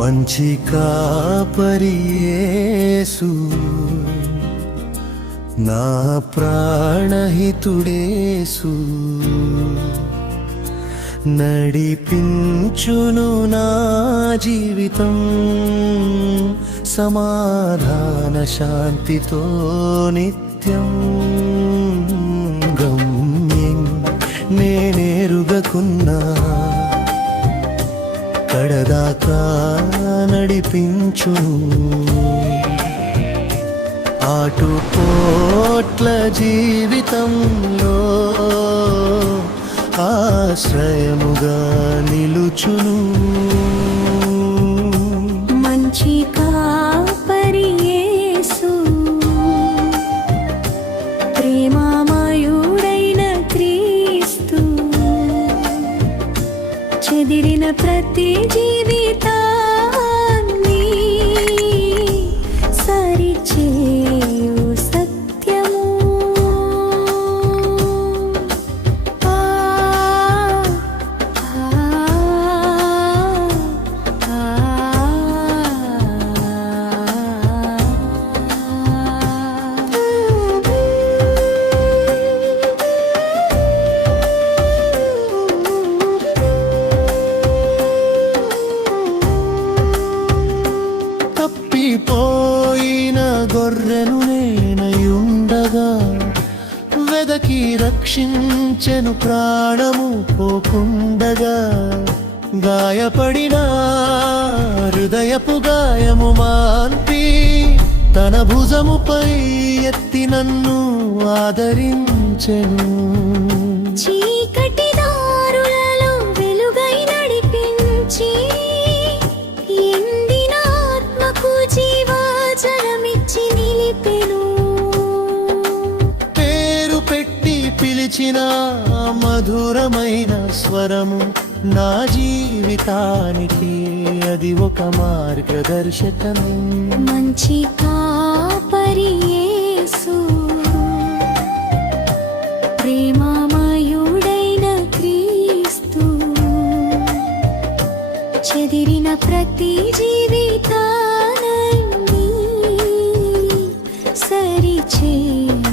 మంచి కాపరియేసు నా ప్రాణహితుడేసు. నడిపించును నా జీవితం. సమాధాన శాంతితో నిత్యం. గమ్యం నేనేరుగకున్నా కడదాకా నడిపించును ఆటుపోట్ల జీవితంలో ఆశ్రయముగా నిలుచును. ప్రతి జీవితా రక్షించెను ప్రాణము పోకుండగా గాయపడిన హృదయపు గాయము మాన్పి తన భుజముపై ఎత్తి నన్ను ఆదరించెను. పిలిచిన మధురమైన స్వరము నా జీవితానికి అది ఒక మార్గదర్శకము. మంచి కాపరియేసు ప్రేమామయుడైన క్రీస్తు చెదిరిన ప్రతి జీవితాన్ని సరిచేయు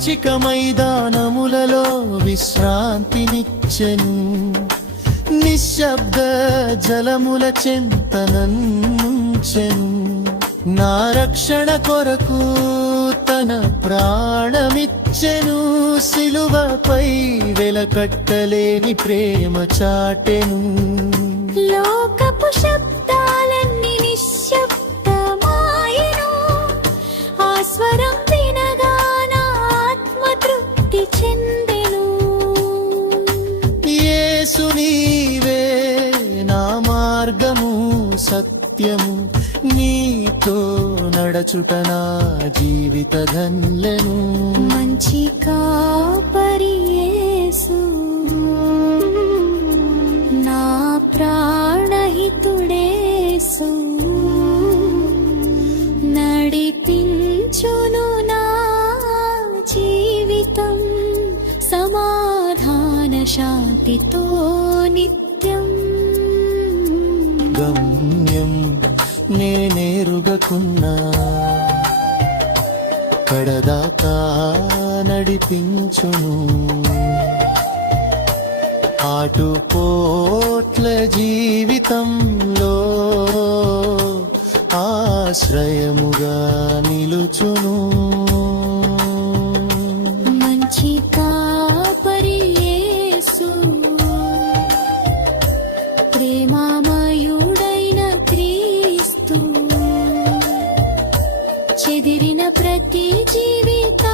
పచ్చిక మైదానములలో విశ్రాంతినిచ్చెను. నిశ్శబ్ద జలముల చెంతనంచెను నా రక్షణ కొరకు తన ప్రాణమిచ్చెను. సిలువపై వెలకట్టలేని ప్రేమ చాటెను. లోకపు శబ్దాలే మార్గము సత్యము నీతో నడచుట నా జీవిత ధన్యను మంచి కాపరియేసు నా ప్రాణహితుడేసు. నడిపించును నా జీవితం సమాధాన శాంతితో నిత్య గమ్యం నేనేరుగకున్నా కడదాకా నడిపించును. ఆటుపోట్ల జీవితంలో ఆశ్రయముగా నిలుచును. మంచి ప్రేమామయూ బ్రతికే జీవిత